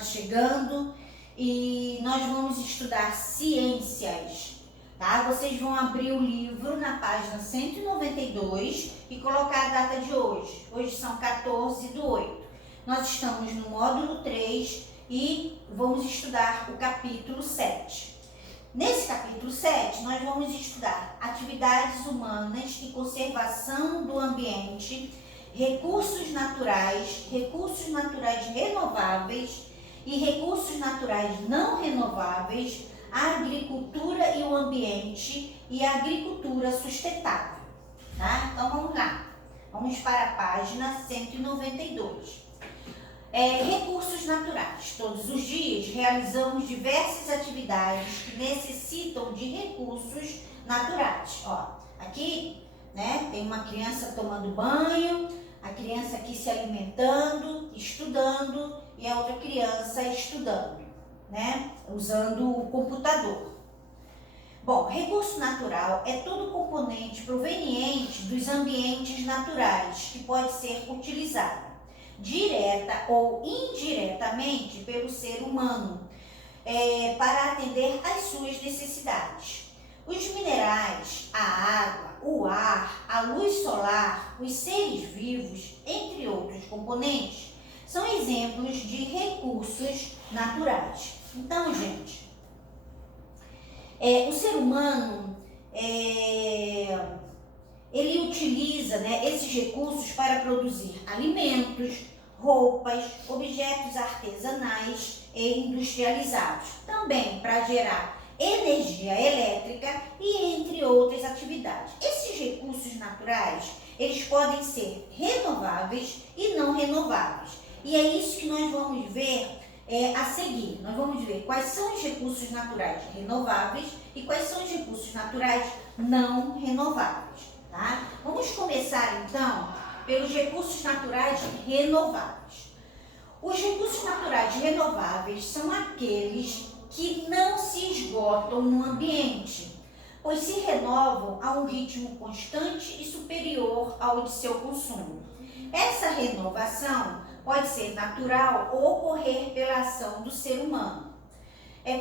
semana chegando e nós vamos estudar ciências, tá? Vocês vão abrir o livro na página 192 e colocar a data de hoje. Hoje são 14/8. Nós estamos no módulo 3 e vamos estudar o capítulo 7. Nesse capítulo 7, nós vamos estudar atividades humanas e conservação do ambiente, recursos naturais renováveis e recursos naturais não renováveis, a agricultura e o ambiente e a agricultura sustentável, tá? Então vamos lá, vamos para a página 192. Recursos naturais. Todos os dias realizamos diversas atividades que necessitam de recursos naturais. Ó, aqui, né, tem uma criança tomando banho, a criança aqui se alimentando, estudando e a outra criança estudando, né, usando o computador. Bom, recurso natural é todo componente proveniente dos ambientes naturais que pode ser utilizado direta ou indiretamente pelo ser humano para atender às suas necessidades. Os minerais, a água, o ar, a luz solar, os seres vivos, entre outros componentes, são exemplos de recursos naturais. Então, gente, o ser humano ele utiliza, né, esses recursos para produzir alimentos, roupas, objetos artesanais e industrializados. Também para gerar energia elétrica e entre outras atividades. Esses recursos naturais, eles podem ser renováveis e não renováveis. E é isso que nós vamos ver a seguir. Nós vamos ver quais são os recursos naturais renováveis e quais são os recursos naturais não renováveis. Tá? Vamos começar então pelos recursos naturais renováveis. Os recursos naturais renováveis são aqueles que não se esgotam no ambiente, pois se renovam a um ritmo constante e superior ao de seu consumo. Essa renovação pode ser natural ou ocorrer pela ação do ser humano.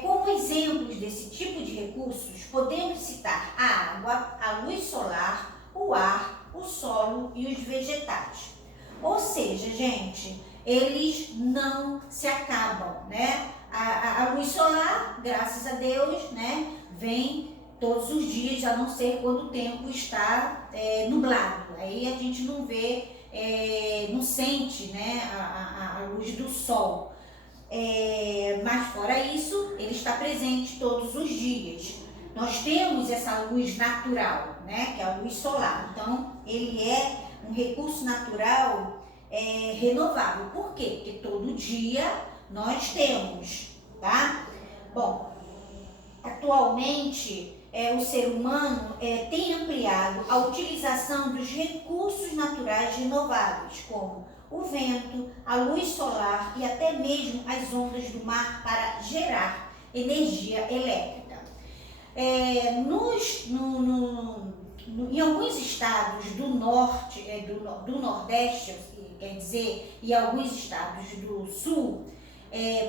Como exemplos desse tipo de recursos, podemos citar a água, a luz solar, o ar, o solo e os vegetais. Ou seja, gente, eles não se acabam, né? A luz solar, graças a Deus, né, vem todos os dias, a não ser quando o tempo está nublado. Aí a gente não vê, não sente, né, a luz do sol. Mas fora isso, ele está presente todos os dias. Nós temos essa luz natural, né, que é a luz solar. Então, ele é um recurso natural renovável. Por quê? Porque todo dia nós temos, tá? Bom, atualmente o ser humano tem ampliado a utilização dos recursos naturais renováveis, como o vento, a luz solar e até mesmo as ondas do mar para gerar energia elétrica. Em alguns estados do norte, do nordeste, quer dizer, e alguns estados do sul,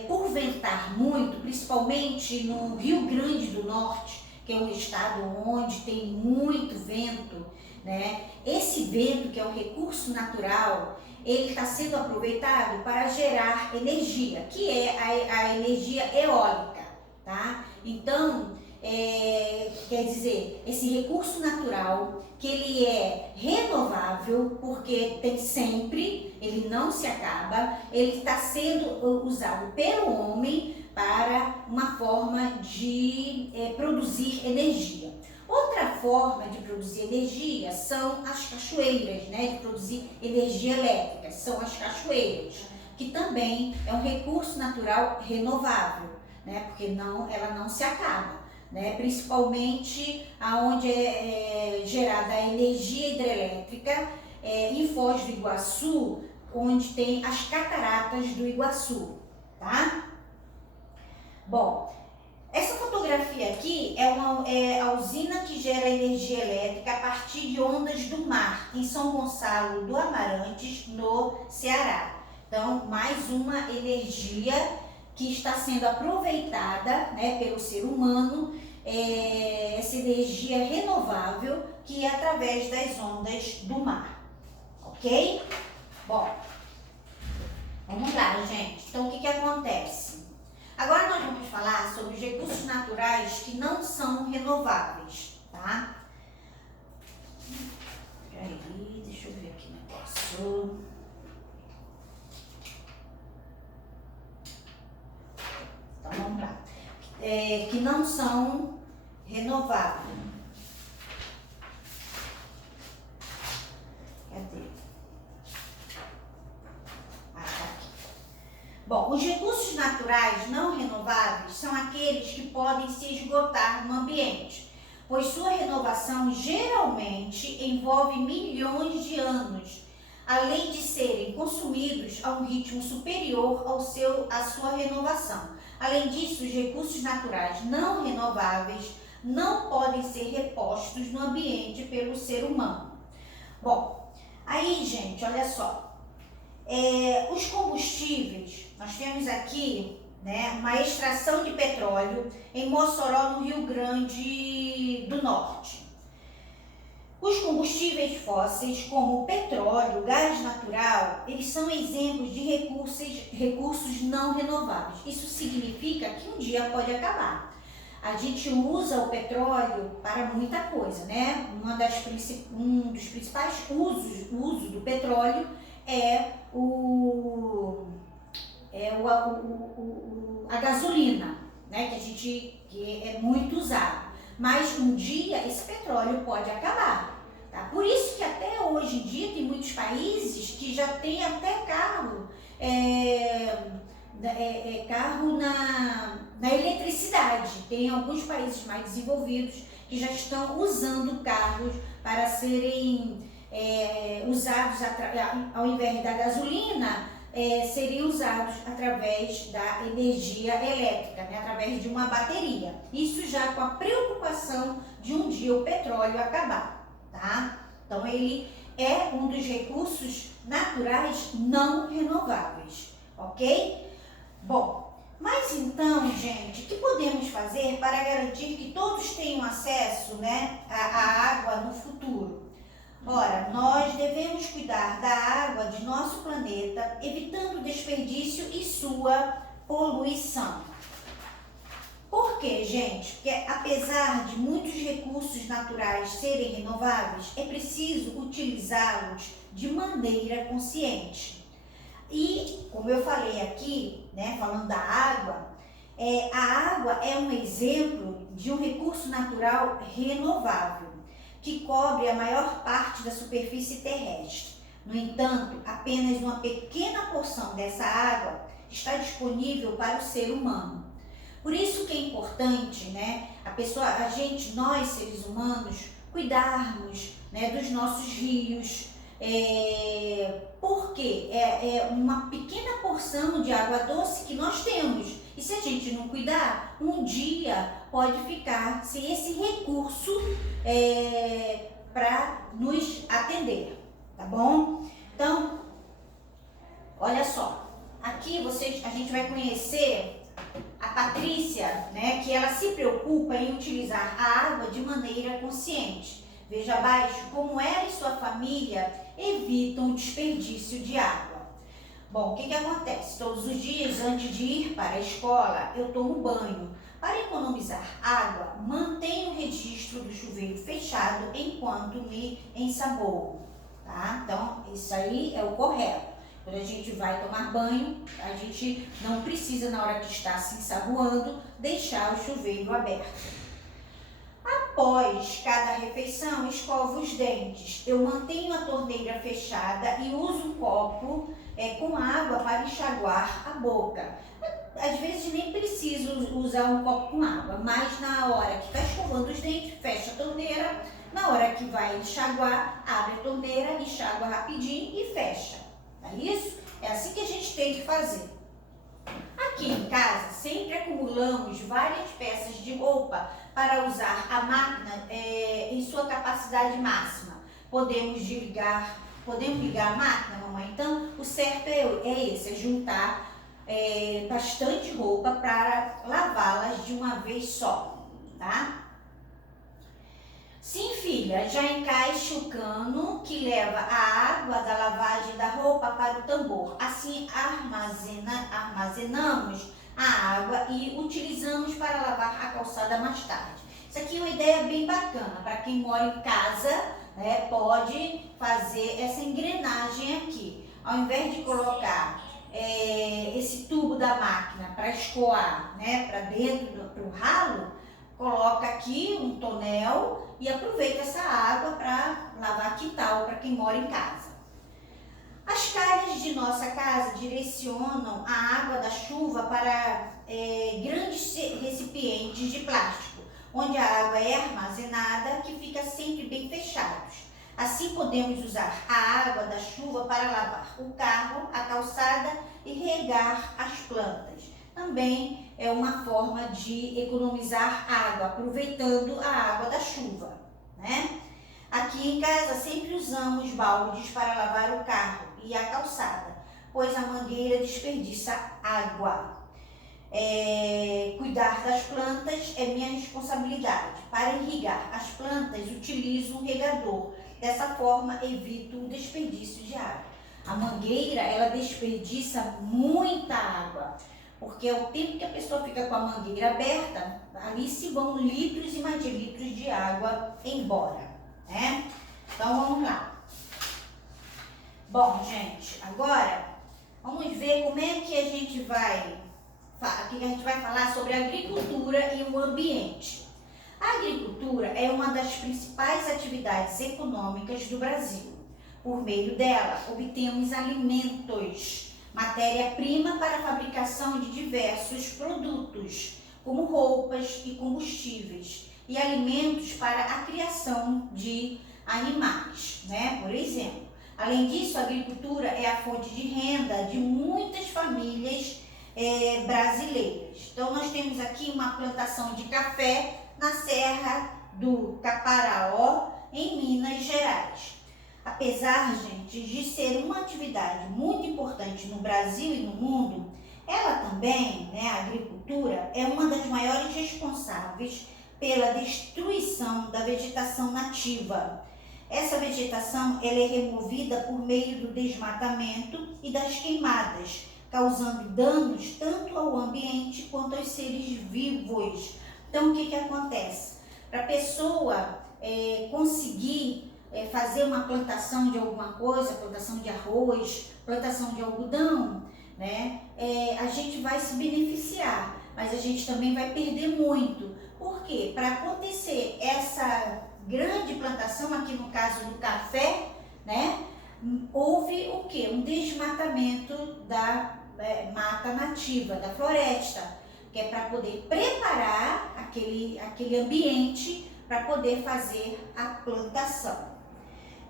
por ventar muito, principalmente no Rio Grande do Norte, que é um estado onde tem muito vento, né? Esse vento, que é um recurso natural, ele está sendo aproveitado para gerar energia, que é a energia eólica, tá? Então, quer dizer, esse recurso natural, que ele é renovável, porque tem sempre, ele não se acaba, ele está sendo usado pelo homem para uma forma de produzir energia. Outra forma de produzir energia são as cachoeiras, né, de produzir energia elétrica, são as cachoeiras, que também é um recurso natural renovável, né, porque ela não se acaba. Né, principalmente aonde é gerada a energia hidrelétrica em Foz do Iguaçu, onde tem as cataratas do Iguaçu, tá? Bom, essa fotografia aqui é a usina que gera energia elétrica a partir de ondas do mar, em São Gonçalo do Amarantes, no Ceará. Então, mais uma energia que está sendo aproveitada, né, pelo ser humano, essa energia renovável que é através das ondas do mar, ok? Bom, vamos lá, gente. Então, o que acontece? Agora nós vamos falar sobre os recursos naturais que não são renováveis, tá? Peraí, deixa eu ver aqui o negócio. Então, vamos lá. Que não são renováveis. Cadê? Tá aqui. Bom, os recursos naturais não renováveis são aqueles que podem se esgotar no ambiente, pois sua renovação geralmente envolve milhões de anos, além de serem consumidos a um ritmo superior à sua renovação. Além disso, os recursos naturais não renováveis não podem ser repostos no ambiente pelo ser humano. Bom, aí, gente, olha só. Os combustíveis, nós temos aqui, né, uma extração de petróleo em Mossoró, no Rio Grande do Norte. Os combustíveis fósseis, como o petróleo, o gás natural, eles são exemplos de recursos não renováveis. Isso significa que um dia pode acabar. A gente usa o petróleo para muita coisa, né? Um dos principais usos do petróleo é a gasolina, né? Que é muito usado. Mas um dia esse petróleo pode acabar, tá? Por isso que até hoje em dia tem muitos países que já tem até carro na eletricidade. Tem alguns países mais desenvolvidos que já estão usando carros para serem usados ao invés da gasolina, seriam usados através da energia elétrica, né? Através de uma bateria. Isso já com a preocupação de um dia o petróleo acabar, tá? Então ele é um dos recursos naturais não renováveis, ok? Bom, mas então, gente, o que podemos fazer para garantir que todos tenham acesso, né, à água no futuro? Ora, nós devemos cuidar da água de nosso planeta, evitando o desperdício e sua poluição. Por quê, gente? Porque apesar de muitos recursos naturais serem renováveis, é preciso utilizá-los de maneira consciente. E, como eu falei aqui, né, falando da água, a água é um exemplo de um recurso natural renovável, que cobre a maior parte da superfície terrestre. No entanto, apenas uma pequena porção dessa água está disponível para o ser humano. Por isso que é importante, né, nós seres humanos, cuidarmos, né, dos nossos rios, porque é uma pequena porção de água doce que nós temos. E se a gente não cuidar, um dia pode ficar sem esse recurso para nos atender, tá bom? Então, olha só, aqui a gente vai conhecer a Patrícia, né, que ela se preocupa em utilizar a água de maneira consciente. Veja abaixo como ela e sua família evitam o desperdício de água. Bom, o que acontece? Todos os dias, antes de ir para a escola, eu tomo banho. Para economizar água, mantenho o registro do chuveiro fechado enquanto me ensaboo, tá? Então, isso aí é o correto. Quando a gente vai tomar banho, a gente não precisa, na hora que está se ensaboando, deixar o chuveiro aberto. Após cada refeição, escovo os dentes. Eu mantenho a torneira fechada e uso um copo com água para enxaguar a boca. Às vezes nem preciso usar um copo com água, mas na hora que está escovando os dentes, fecha a torneira. Na hora que vai enxaguar, abre a torneira, enxágua rapidinho e fecha. É isso? É assim que a gente tem que fazer. Aqui em casa, sempre acumulamos várias peças de roupa para usar a máquina em sua capacidade máxima. Podemos ligar a máquina, mamãe? Então, o certo é esse, é juntar bastante roupa para lavá-las de uma vez só, tá? Sim, filha, já encaixe o cano que leva a água da lavagem da roupa para o tambor. Assim armazenamos a água e utilizamos para lavar a calçada mais tarde. Isso aqui é uma ideia bem bacana para quem mora em casa, né, pode fazer essa engrenagem aqui. Ao invés de colocar esse tubo da máquina para escoar, né, para dentro do ralo, coloca aqui um tonel e aproveita essa água para lavar quintal para quem mora em casa. As calhas de nossa casa direcionam a água da chuva para grandes recipientes de plástico, onde a água é armazenada, que fica sempre bem fechados. Assim podemos usar a água da chuva para lavar o carro, a calçada e regar as plantas. Também é uma forma de economizar água, aproveitando a água da chuva, né? Aqui em casa sempre usamos baldes para lavar o carro e a calçada, pois a mangueira desperdiça água. Cuidar das plantas é minha responsabilidade. Para irrigar as plantas, utilizo um regador. Dessa forma, evito o desperdício de água. A mangueira, ela desperdiça muita água, porque ao tempo que a pessoa fica com a mangueira aberta, ali se vão litros e mais de litros de água embora, né? Então, vamos lá. Bom, gente, agora vamos ver como é que a gente vai... Aqui a gente vai falar sobre a agricultura e o ambiente. A agricultura é uma das principais atividades econômicas do Brasil. Por meio dela, obtemos alimentos, matéria-prima para a fabricação de diversos produtos, como roupas e combustíveis, e alimentos para a criação de animais, né? Por exemplo. Além disso, a agricultura é a fonte de renda de muitas famílias brasileiras. Então, nós temos aqui uma plantação de café na Serra do Caparaó, em Minas Gerais. Apesar, gente, de ser uma atividade muito importante no Brasil e no mundo, ela também, né, a agricultura, é uma das maiores responsáveis pela destruição da vegetação nativa. Essa vegetação ela é removida por meio do desmatamento e das queimadas, causando danos tanto ao ambiente quanto aos seres vivos. Então, o que acontece? Para a pessoa conseguir fazer uma plantação de alguma coisa, plantação de arroz, plantação de algodão, né? A gente vai se beneficiar, mas a gente também vai perder muito. Por quê? Para acontecer essa grande plantação, aqui no caso do café, né? Houve o quê? Um desmatamento da mata nativa, da floresta, que é para poder preparar aquele ambiente para poder fazer a plantação.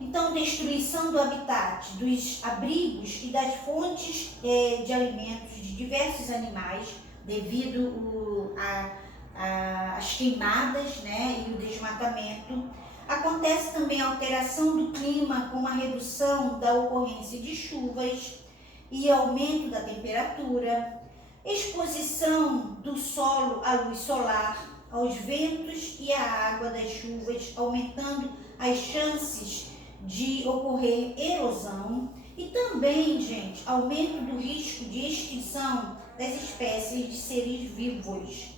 Então, destruição do habitat, dos abrigos e das fontes de alimentos de diversos animais, devido às queimadas, né, e o desmatamento. Acontece também a alteração do clima, com a redução da ocorrência de chuvas e aumento da temperatura, exposição do solo à luz solar, aos ventos e à água das chuvas, aumentando as chances de ocorrer erosão e também, gente, aumento do risco de extinção das espécies de seres vivos.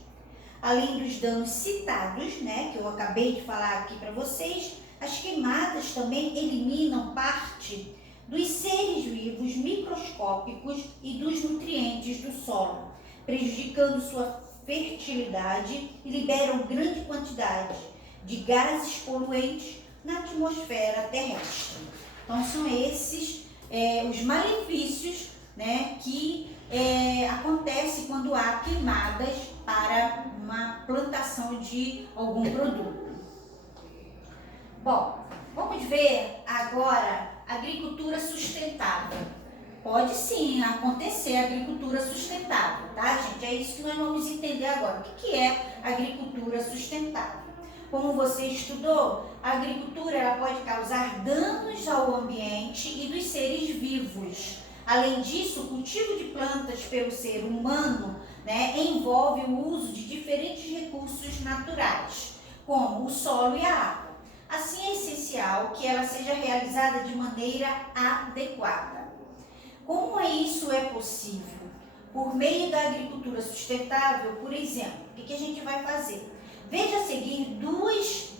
Além dos danos citados, né, que eu acabei de falar aqui para vocês, as queimadas também eliminam parte dos seres vivos microscópicos e dos nutrientes do solo, prejudicando sua fertilidade e liberam grande quantidade de gases poluentes na atmosfera terrestre. Então, são esses os malefícios, né, que acontecem quando há queimadas para uma plantação de algum produto. Bom, vamos ver agora agricultura sustentável. Pode sim acontecer agricultura sustentável, tá, gente? É isso que nós vamos entender agora. O que é agricultura sustentável? Como você estudou, a agricultura ela pode causar danos ao ambiente e dos seres vivos. Além disso, o cultivo de plantas pelo ser humano, né, envolve o uso de diferentes recursos naturais, como o solo e a água. Assim, é essencial que ela seja realizada de maneira adequada. Como isso é possível? Por meio da agricultura sustentável, por exemplo, o que a gente vai fazer? Veja a seguir duas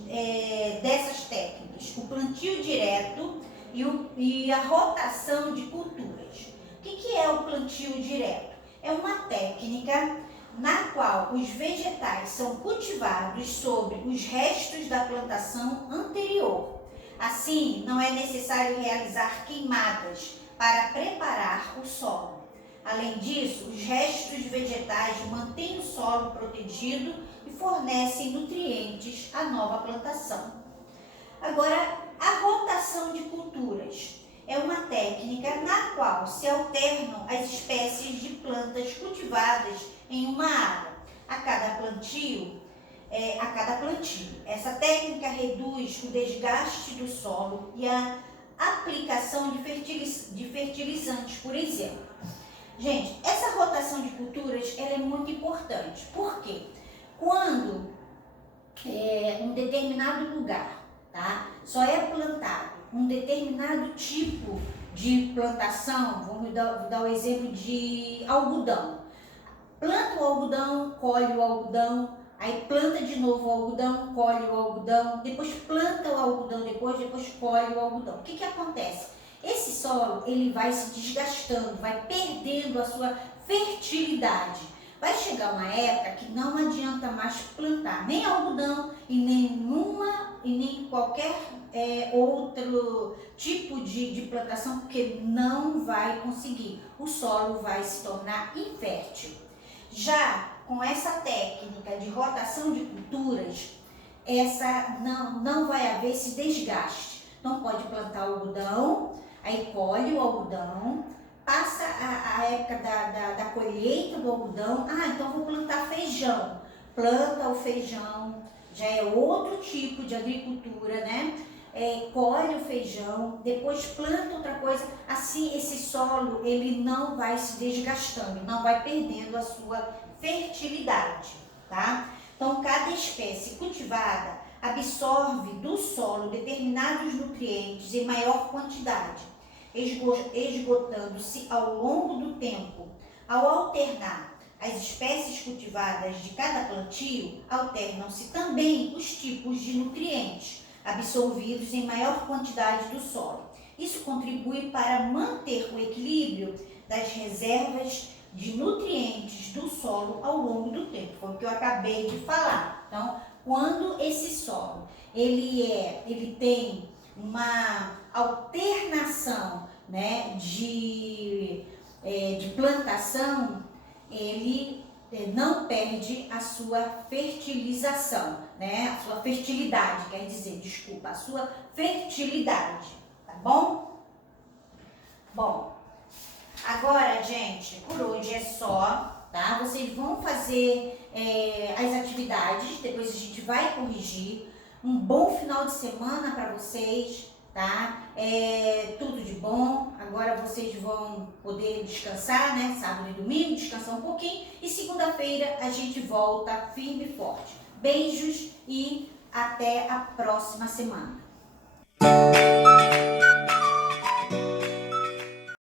dessas técnicas, o plantio direto e a rotação de culturas. O que é o plantio direto? É uma técnica na qual os vegetais são cultivados sobre os restos da plantação anterior. Assim, não é necessário realizar queimadas para preparar o solo. Além disso, os restos vegetais mantêm o solo protegido e fornecem nutrientes à nova plantação. Agora, a rotação de culturas é uma técnica na qual se alternam as espécies de plantas cultivadas em uma área a cada plantio. Essa técnica reduz o desgaste do solo e a aplicação de fertilizantes, por exemplo. Gente, essa rotação de culturas ela é muito importante. Por quê? Quando um determinado lugar, tá, só é plantado um determinado tipo de plantação, vamos dar o exemplo de algodão. Planta o algodão, colhe o algodão, aí planta de novo o algodão, colhe o algodão, depois planta o algodão, depois colhe o algodão. O que acontece? Esse solo ele vai se desgastando, vai perdendo a sua fertilidade. Vai chegar uma época que não adianta mais plantar nem algodão e nem qualquer outro tipo de plantação, porque não vai conseguir. O solo vai se tornar infértil. Já com essa técnica de rotação de culturas, não vai haver esse desgaste. Então pode plantar algodão, aí colhe o algodão, passa a época da colheita do algodão, então vou plantar feijão. Planta o feijão, já é outro tipo de agricultura, né? Colhe o feijão, depois planta outra coisa, assim esse solo ele não vai se desgastando, não vai perdendo a sua fertilidade, tá? Então cada espécie cultivada absorve do solo determinados nutrientes em maior quantidade, esgotando-se ao longo do tempo. Ao alternar as espécies cultivadas de cada plantio, alternam-se também os tipos de nutrientes absorvidos em maior quantidade do solo. Isso contribui para manter o equilíbrio das reservas de nutrientes do solo ao longo do tempo. Foi o que eu acabei de falar. Então, quando esse solo ele tem uma alternação, né, de plantação, ele não perde a sua fertilização, né? A sua fertilidade, quer dizer, desculpa, a sua fertilidade, tá bom? Bom, agora, gente, por hoje é só, tá? Vocês vão fazer as atividades, depois a gente vai corrigir. Um bom final de semana para vocês, tá? Tudo de bom. Agora vocês vão poder descansar, né? Sábado e domingo, descansar um pouquinho. E segunda-feira a gente volta firme e forte. Beijos e até a próxima semana.